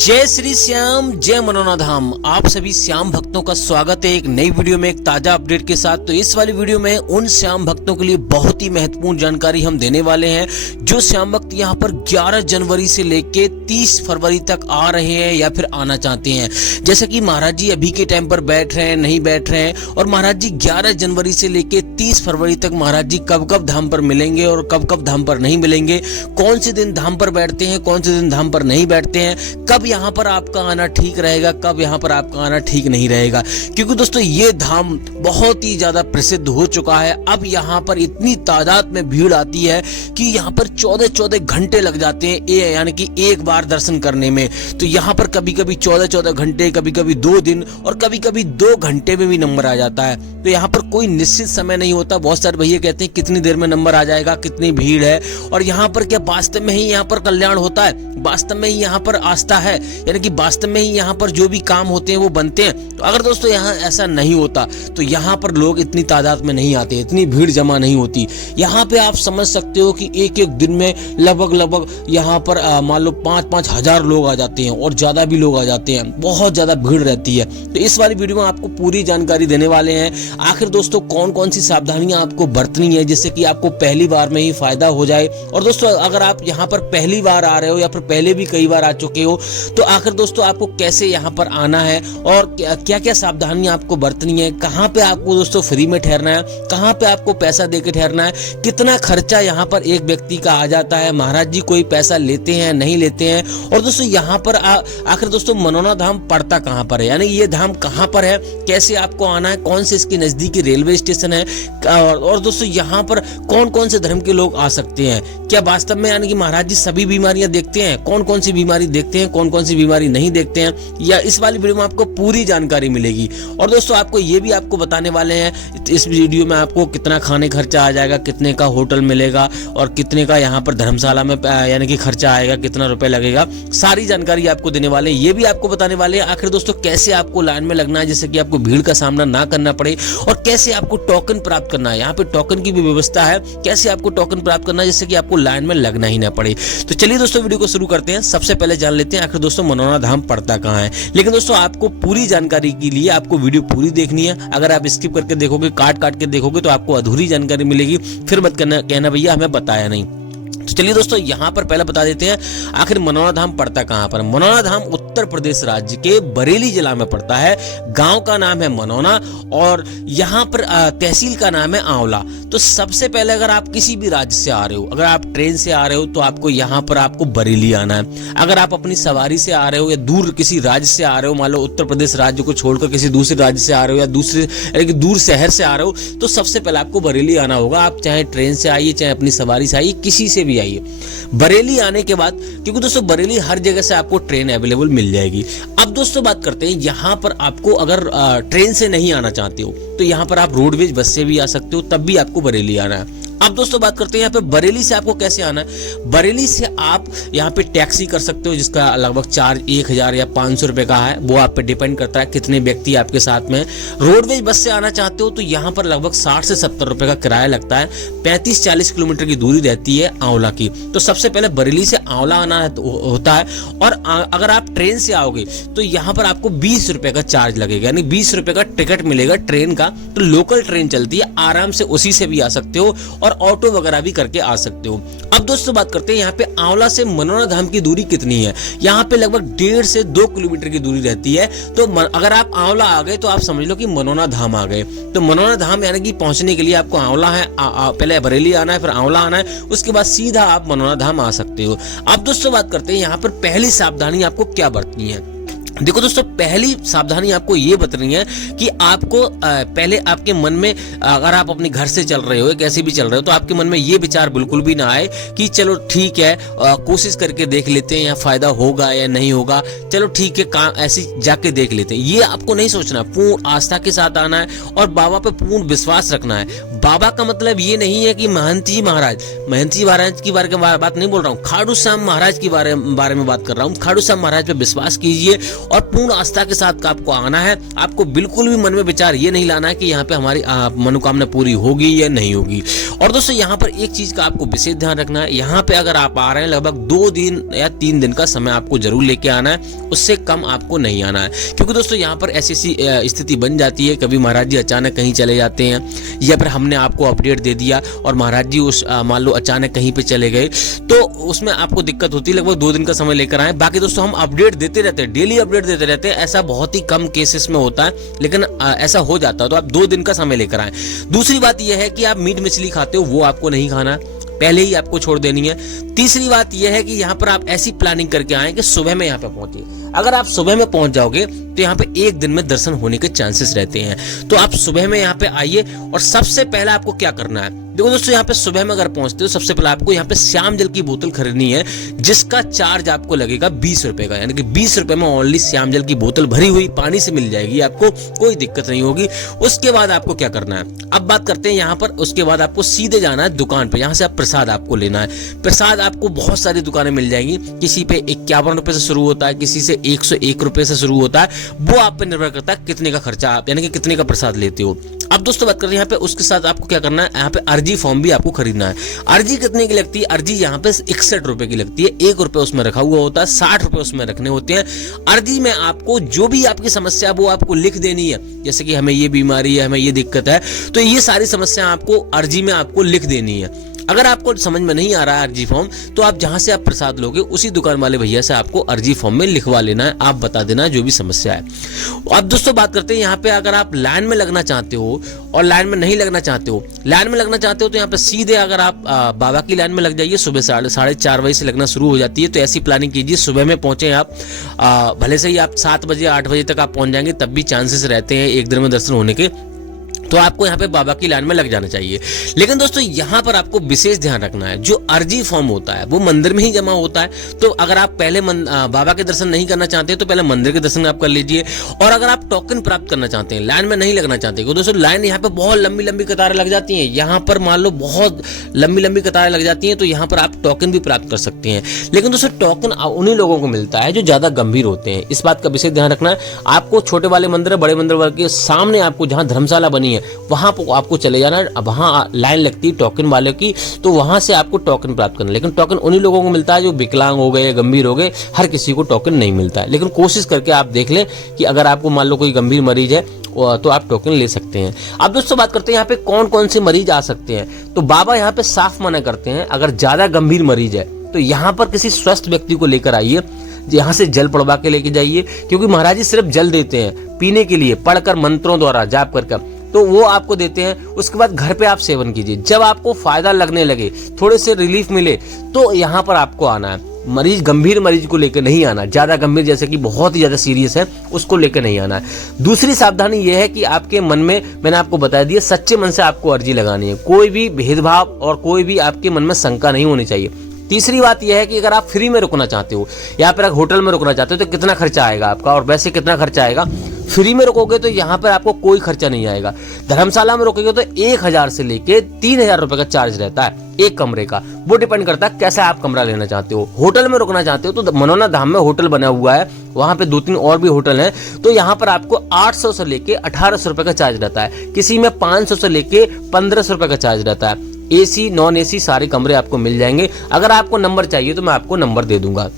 जय श्री श्याम, जय मनोना धाम। आप सभी श्याम भक्तों का स्वागत है एक नई वीडियो में एक ताजा अपडेट के साथ। तो इस वाली वीडियो में उन श्याम भक्तों के लिए बहुत ही महत्वपूर्ण जानकारी हम देने वाले हैं जो श्याम भक्त यहाँ पर 11 जनवरी से लेके 30 फरवरी तक आ रहे हैं या फिर आना चाहते हैं। जैसा कि महाराज जी अभी के टाइम पर बैठ रहे हैं, नहीं बैठ रहे हैं, और महाराज जी 11 जनवरी से लेके 30 फरवरी तक महाराज जी कब कब धाम पर मिलेंगे और कब कब धाम पर नहीं मिलेंगे, कौन से दिन धाम पर बैठते हैं, कौन से दिन धाम पर नहीं बैठते हैं, कब यहाँ पर आपका आना ठीक रहेगा, कब यहाँ पर आपका आना ठीक नहीं रहेगा। क्योंकि दोस्तों ये धाम बहुत ही ज्यादा प्रसिद्ध हो चुका है। अब यहाँ पर इतनी तादाद में भीड़ आती है कि यहाँ पर 14 घंटे लग जाते हैं यानी कि एक बार दर्शन करने में। तो यहाँ पर कभी कभी 14 घंटे, कभी कभी 2 दिन और कभी कभी 2 घंटे में भी नंबर आ जाता है। तो यहाँ पर कोई निश्चित समय नहीं होता। बहुत सारे भैया कहते हैं कितनी देर में नंबर आ जाएगा, कितनी भीड़ है, और यहाँ पर क्या वास्तव में ही यहाँ पर कल्याण होता है, वास्तव में ही यहाँ पर आस्था है, यानी कि वास्तव में ही यहाँ पर जो भी काम होते हैं वो बनते हैं। तो अगर दोस्तों यहाँ ऐसा नहीं होता तो यहाँ पर लोग इतनी तादाद में नहीं आते, इतनी भीड़ जमा नहीं होती। यहाँ पे आप समझ सकते हो कि एक दिन में लगभग यहाँ पर मान लो 5-5 हजार लोग आ जाते हैं और ज्यादा भी लोग आ जाते हैं, बहुत ज्यादा भीड़ रहती है। तो इस वाली वीडियो में आपको पूरी जानकारी देने वाले हैं। आखिर दोस्तों कौन कौन सी सावधानियां आपको बरतनी है जिससे कि आपको पहली बार में ही फायदा हो जाए। और दोस्तों अगर आप यहाँ पर पहली बार आ रहे हो या फिर पहले भी कई बार आ चुके हो तो आखिर दोस्तों आपको कैसे यहाँ पर आना है और क्या क्या सावधानियां आपको बरतनी है, कहाँ पे आपको दोस्तों फ्री में ठहरना है, कहाँ पे आपको पैसा देके ठहरना है, कितना खर्चा यहाँ पर एक व्यक्ति का आ जाता है, महाराज जी कोई पैसा लेते हैं नहीं लेते हैं, और दोस्तों यहाँ पर आखिर दोस्तों मनोना धाम पड़ता कहाँ पर है, यानी ये धाम कहाँ पर है, कैसे आपको आना है, कौन से इसके नजदीकी रेलवे स्टेशन है, और दोस्तों यहाँ पर कौन कौन से धर्म के लोग आ सकते हैं, क्या वास्तव में यानी कि महाराज जी सभी बीमारियां देखते हैं, कौन कौन सी बीमारी देखते हैं, कौन कौन सी बीमारी नहीं देखते हैं, या इस वाली वीडियो में आपको पूरी जानकारी मिलेगी। और दोस्तों आपको ये भी आपको बताने वाले हैं इस वीडियो में आपको कितना खाने खर्चा आ जाएगा, कितने का होटल मिलेगा और कितने का यहाँ पर धर्मशाला में यानी कि खर्चा आएगा, कितना रुपए लगेगा, सारी जानकारी आपको देने वाले हैं। ये भी आपको बताने वाले हैं आखिर दोस्तों कैसे आपको लाइन में लगना है जिससे कि आपको भीड़ का सामना ना करना पड़े, और कैसे आपको टोकन प्राप्त करना है, यहाँ पे टोकन की भी व्यवस्था है, कैसे आपको टोकन प्राप्त करना है जिससे कि आपको लाइन में लगना ही ना पड़े। तो चलिए दोस्तों वीडियो को शुरू करते हैं। सबसे पहले जान लेते हैं आखिर दोस्तों मनोना धाम पड़ता कहाँ है। लेकिन दोस्तों आपको पूरी जानकारी के लिए आपको वीडियो पूरी देखनी है। अगर आप स्किप करके देखोगे, काट के देखोगे तो आपको अधूरी जानकारी मिलेगी, फिर मत कहना भैया हमें बताया नहीं। तो चलिए दोस्तों यहाँ पर पहले बता देते हैं आखिर मनोना धाम पड़ता कहाँ पर। मनोना धाम उत्तर प्रदेश राज्य के बरेली जिला में पड़ता है। गांव का नाम है मनोना और यहाँ पर तहसील का नाम है आंवला। तो सबसे पहले अगर आप किसी भी राज्य से आ रहे हो, अगर आप ट्रेन से आ रहे हो तो आपको यहाँ पर आपको बरेली आना है। अगर आप अपनी सवारी से आ रहे हो या दूर किसी राज्य से आ रहे हो, मान लो उत्तर प्रदेश राज्य को छोड़कर किसी दूसरे राज्य से आ रहे हो या दूसरे दूर शहर से आ रहे हो, तो सबसे पहले आपको बरेली आना होगा। आप चाहे ट्रेन से आइए, चाहे अपनी सवारी से आइए, किसी से भी आइए। बरेली आने के बाद, क्योंकि दोस्तों बरेली हर जगह से आपको ट्रेन अवेलेबल मिल जाएगी। अब दोस्तों बात करते हैं यहाँ पर आपको अगर ट्रेन से नहीं आना चाहते हो तो यहाँ पर आप रोडवेज बस से भी आ सकते हो, तब भी आपको बरेली आना है। अब दोस्तों बात करते हैं यहाँ पे बरेली से आपको कैसे आना है। बरेली से आप यहाँ पे टैक्सी कर सकते हो जिसका लगभग चार्ज 1000 या 500 रुपए का है, वो आप पे डिपेंड करता है कितने व्यक्ति आपके साथ में। रोडवेज बस से आना चाहते हो तो यहाँ पर लगभग 60 से 70 रुपए का किराया लगता है। 35-40 किलोमीटर की दूरी रहती है आंवला की। तो सबसे पहले बरेली से आंवला आना होता है, और अगर आप ट्रेन से आओगे तो यहाँ पर आपको 20 रुपए का चार्ज लगेगा, यानी 20 रुपए का टिकट मिलेगा ट्रेन का। तो लोकल ट्रेन चलती है, आराम से उसी से भी आ सकते हो और ऑटो वगैरह भी करके आ सकते हो। अब दोस्तों बात करते हैं यहाँ पे आंवला से मनोना धाम की दूरी कितनी है। यहाँ पे लगभग 1.5 से 2 किलोमीटर की दूरी रहती है। तो अगर आप आंवला आ गए तो आप समझ लो कि मनोना धाम आ गए। तो मनोना धाम यानी कि पहुंचने के लिए आपको आंवला है, पहले बरेली आना है, फिर आंवला आना है, उसके बाद सीधा आप मनोना धाम आ सकते हो। अब दोस्तों बात करते हैं यहाँ पर पहली सावधानी आपको क्या बरतनी है। देखो दोस्तों पहली सावधानी आपको ये बतनी है कि आपको पहले आपके मन में, अगर आप अपने घर से चल रहे हो, कैसे भी चल रहे हो, तो आपके मन में ये विचार बिल्कुल भी ना आए कि चलो ठीक है कोशिश करके देख लेते हैं, या फायदा होगा या नहीं होगा, चलो ठीक है ऐसे जाके देख लेते हैं। ये आपको नहीं सोचना, पूर्ण आस्था के साथ आना है और बाबा पे पूर्ण विश्वास रखना है। बाबा का मतलब ये नहीं है कि महंत जी महाराज की बात नहीं बोल रहा हूँ, खाटू श्याम महाराज के बारे में बात कर रहा हूँ। खाटू श्याम महाराज पे विश्वास कीजिए और पूर्ण आस्था के साथ आपको आना है। आपको बिल्कुल भी मन में विचार ये नहीं लाना है कि यहाँ पे हमारी मनोकामना पूरी होगी या नहीं होगी। और दोस्तों यहाँ पर एक चीज का आपको विशेष ध्यान रखना है, यहाँ पे अगर आप आ रहे हैं लगभग 2 दिन या 3 दिन का समय आपको जरूर लेके आना है, उससे कम आपको नहीं आना है। क्योंकि दोस्तों यहाँ पर ऐसी स्थिति बन जाती है, कभी महाराज जी अचानक कहीं चले जाते हैं या फिर हमने आपको अपडेट दे दिया और महाराज जी उस मान लो अचानक कहीं पे चले गए, तो उसमें आपको दिक्कत होती है। लगभग 2 दिन का समय लेकर आए। बाकी दोस्तों हम अपडेट देते रहते हैं, डेली अपडेट देते रहते हैं, ऐसा बहुत ही कम केसेस में होता है, लेकिन ऐसा हो जाता है, तो आप 2 दिन का समय लेकर आए। दूसरी बात यह है कि आप मीट मछली खाते हो, वो आपको नहीं खाना, पहले ही आपको छोड़ देनी है। तीसरी बात यह है कि यहाँ पर आप ऐसी प्लानिंग करके आए कि सुबह में यहाँ पे पहुंचे। अगर आप सुबह में पहुंच जाओगे तो यहाँ पे 1 दिन में दर्शन होने के चांसेस रहते हैं। तो आप सुबह में यहाँ पे आइए और सबसे पहले आपको क्या करना है, देखो दोस्तों यहाँ पे सुबह में अगर पहुंचते हो सबसे पहले आपको यहाँ पे श्याम जल की बोतल खरीदनी है, जिसका चार्ज आपको लगेगा 20 रुपए का, यानी कि 20 रुपए में ओनली श्याम जल की बोतल भरी हुई पानी से मिल जाएगी, आपको कोई दिक्कत नहीं होगी। उसके बाद आपको क्या करना है, अब बात करते हैं यहाँ पर, उसके बाद आपको सीधे जाना है दुकान पे, यहाँ से आप प्रसाद आपको लेना है। प्रसाद आपको बहुत सारी दुकानें मिल जाएंगी, किसी पे 51 रुपए से शुरू होता है, किसी से 101 रुपए से शुरू होता है, वो आप पे निर्भर करता है कितने का खर्चा आप यानी कि कितने का प्रसाद लेते हो। अब दोस्तों बात करते हैं यहाँ पे, उसके साथ आपको क्या करना है, यहाँ पे अर्जी फॉर्म भी आपको खरीदना है। अर्जी कितने की लगती है, अर्जी यहाँ पे 61 रुपए की लगती है, 1 रुपए उसमें रखा हुआ होता है, 60 रुपए उसमें रखने होते हैं। अर्जी में आपको जो भी आपकी समस्या वो आपको लिख देनी है, जैसे कि हमें ये बीमारी है, हमें ये दिक्कत है, तो ये सारी समस्या आपको अर्जी में आपको लिख देनी है। अगर आपको समझ में नहीं आ रहा है अर्जी फॉर्म, तो आप जहां से आप प्रसाद लोगे उसी दुकान वाले भैया से आपको अर्जी फॉर्म में लिखवा लेना है, आप बता देना जो भी समस्या है। अब दोस्तों बात करते हैं यहाँ पे, अगर आप लाइन में लगना चाहते हो और लाइन में नहीं लगना चाहते हो, लाइन में लगना चाहते हो तो यहाँ पे सीधे अगर आप बाबा की लाइन में लग जाइए, सुबह 4:30 बजे से लगना शुरू हो जाती है। तो ऐसी प्लानिंग कीजिए, सुबह में पहुंचे आप, भले से ही आप 7 बजे 8 बजे तक आप पहुंच जाएंगे, तब भी चांसेस रहते हैं 1 दिन में दर्शन होने के, तो आपको यहाँ पे बाबा की लाइन में लग जाना चाहिए। लेकिन दोस्तों यहाँ पर आपको विशेष ध्यान रखना है, जो अर्जी फॉर्म होता है वो मंदिर में ही जमा होता है। तो अगर आप पहले बाबा के दर्शन नहीं करना चाहते तो पहले मंदिर के दर्शन आप कर लीजिए। और अगर आप टोकन प्राप्त करना चाहते हैं, लाइन में नहीं लगना चाहते, तो दोस्तों लाइन यहाँ पे बहुत लंबी लंबी कतारें लग जाती हैं, यहाँ पर मान लो बहुत लंबी लंबी कतारें लग जाती हैं, तो यहाँ पर आप टोकन भी प्राप्त कर सकते हैं। लेकिन दोस्तों टोकन उन्हीं लोगों को मिलता है जो ज्यादा गंभीर होते हैं, इस बात का विशेष ध्यान रखना है। आपको छोटे वाले मंदिर, बड़े मंदिर वाले के सामने आपको जहाँ धर्मशाला बनी है वहां आपको चले जाना, वहां लाइन लगती है टोकन वाले की, तो वहां से आपको टोकन प्राप्त करना। लेकिन टोकन उन्हीं लोगों को मिलता है जो विकलांग हो गए, गंभीर हो गए, हर किसी को टोकन नहीं मिलता है। लेकिन कोशिश करके आप देख लें कि अगर आपको मान लो कोई गंभीर मरीज है तो आप टोकन ले सकते हैं। अब दोस्तों बात करते हैं यहाँ पे कौन कौन से मरीज आ सकते हैं। तो बाबा यहाँ पे साफ मना करते हैं, अगर ज्यादा गंभीर मरीज है तो यहाँ पर किसी स्वस्थ व्यक्ति को लेकर आइए, यहाँ से जल पड़वा के लेके जाइए, क्योंकि महाराज जी सिर्फ जल देते हैं पीने के लिए, पढ़कर मंत्रों द्वारा जाप कर, तो वो आपको देते हैं। उसके बाद घर पे आप सेवन कीजिए, जब आपको फायदा लगने लगे, थोड़े से रिलीफ मिले, तो यहाँ पर आपको आना है। मरीज, गंभीर मरीज को लेकर नहीं आना, ज्यादा गंभीर जैसे कि बहुत ही ज्यादा सीरियस है उसको लेकर नहीं आना है। दूसरी सावधानी यह है कि आपके मन में, मैंने आपको बता दिया, सच्चे मन से आपको अर्जी लगानी है, कोई भी भेदभाव और कोई भी आपके मन में शंका नहीं होनी चाहिए। तीसरी बात यह है कि अगर आप फ्री में रुकना चाहते हो या फिर होटल में रुकना चाहते हो तो कितना खर्चा आएगा आपका, और वैसे कितना खर्चा आएगा। फ्री में रुकोगे तो यहाँ पर आपको कोई खर्चा नहीं आएगा। धर्मशाला में रुकोगे तो 1000 से लेके 3000 रुपए का चार्ज रहता है एक कमरे का, वो डिपेंड करता है कैसा आप कमरा लेना चाहते हो। होटल में रुकना चाहते हो तो मनोना धाम में होटल बना हुआ है, वहां पे 2-3 और भी होटल हैं, तो यहाँ पर आपको 800 से लेके 1800 रुपए का चार्ज रहता है, किसी में 500 से लेके 1500 रुपए का चार्ज रहता है। एसी नॉन एसी सारे कमरे आपको मिल जाएंगे। अगर आपको नंबर चाहिए तो मैं आपको नंबर दे दूंगा।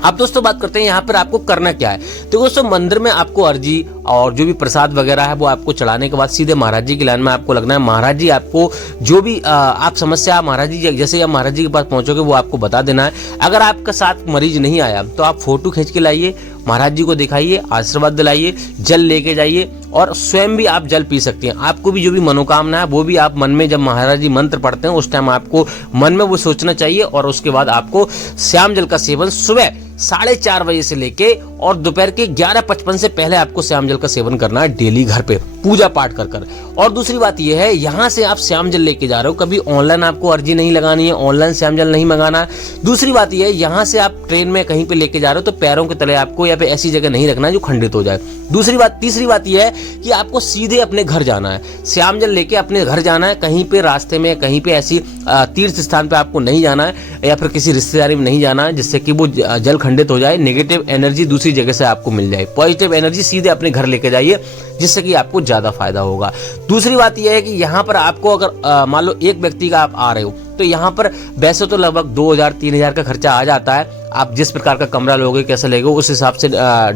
अब दोस्तों बात करते हैं यहाँ पर आपको करना क्या है। तो दोस्तों मंदिर में आपको अर्जी और जो भी प्रसाद वगैरह है वो आपको चढ़ाने के बाद सीधे महाराज जी की लाइन में आपको लगना है। महाराज जी आपको जो भी आप समस्या, महाराज जी जैसे आप महाराज जी के पास पहुंचोगे वो आपको बता देना है। अगर आपका साथ मरीज नहीं आया तो आप फोटो खींच के लाइए, महाराज जी को दिखाइए, आशीर्वाद दिलाइए, जल लेके जाइए और स्वयं भी आप जल पी सकते हैं। आपको भी जो भी मनोकामना है वो भी आप मन में, जब महाराज जी मंत्र पढ़ते हैं उस टाइम आपको मन में वो सोचना चाहिए, और उसके बाद आपको श्याम जल का सेवन सुबह 4:30 बजे से लेके और दोपहर के 11:55 से पहले आपको श्याम जल का सेवन करना है डेली घर पे। पूजा पाठ कर। और दूसरी बात यह है, यहाँ से आप श्याम जल लेके जा रहे हो, कभी ऑनलाइन आपको अर्जी नहीं लगानी है, ऑनलाइन श्याम जल नहीं मंगाना है। दूसरी बात यह है, यहाँ से आप ट्रेन में कहीं पे लेके जा रहे हो तो पैरों के तले आपको या फिर ऐसी जगह नहीं रखना है जो खंडित हो जाए। तीसरी बात यह है कि आपको सीधे अपने घर जाना है, श्याम जल लेके अपने घर जाना है, कहीं पे रास्ते में कहीं पे ऐसी तीर्थ स्थान पे आपको नहीं जाना है या फिर किसी रिश्तेदारी में नहीं जाना है जिससे कि वो जल खंडित हो जाए, नेगेटिव एनर्जी दूसरी जगह से आपको मिल जाए। पॉजिटिव एनर्जी सीधे अपने घर लेके जाइए जिससे कि आपको ज्यादा फायदा होगा। दूसरी बात यह है कि यहाँ पर आपको अगर मान लो एक व्यक्ति का आप आ रहे हो तो यहाँ पर वैसे तो लगभग 2000-3000 का खर्चा आ जाता है। आप जिस प्रकार का कमरा लोगे, कैसे लेगे, उस हिसाब से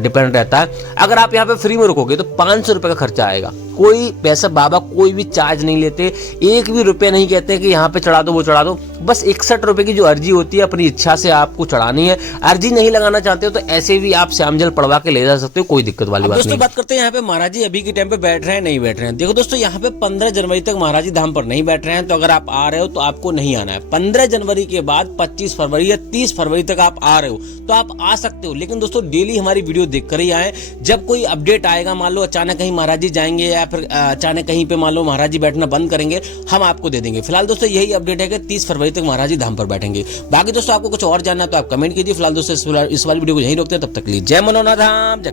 डिपेंड रहता है। अगर आप यहाँ पे फ्री में रुकोगे तो 500 रुपये का खर्चा आएगा। कोई पैसा बाबा कोई भी चार्ज नहीं लेते, एक भी रुपये नहीं कहते कि यहाँ पे चढ़ा दो वो चढ़ा दो। बस 61 रुपये की जो अर्जी होती है अपनी इच्छा से आपको चढ़ानी है। अर्जी नहीं लगाना चाहते हो तो ऐसे भी आप श्याम जल पड़वा के ले जा सकते हो, कोई दिक्कत वाली बात नहीं। दोस्तों बात करते हैं यहाँ पे महाराज जी अभी के टाइम पे बैठ रहे हैं नहीं बैठ रहे हैं। देखो दोस्तों, यहाँ पे 15 जनवरी तक महाराज जी धाम पर नहीं बैठ रहे हैं, तो अगर आप आ रहे हो तो आपको नहीं आना है। 15 जनवरी के बाद 25 फरवरी या 30 फरवरी तक आप आ रहे हो तो आप आ सकते हो, लेकिन दोस्तों डेली हमारी वीडियो देखकर ही आए। जब कोई अपडेट आएगा, मान लो अचानक कहीं महाराज जी जाएंगे या फिर अचानक कहीं पे मान लो महाराज जी बैठना बंद करेंगे, हम आपको दे देंगे। फिलहाल दोस्तों यही अपडेट है कि 30 फरवरी तक महाराज जी धाम पर बैठेंगे। बाकी दोस्तों आपको कुछ और जानना है तो आप कमेंट कीजिए। फिलहाल दोस्तों इस वाली वीडियो को यहीं रोकते हैं, तब तक के लिए जय मनोनाथ धाम।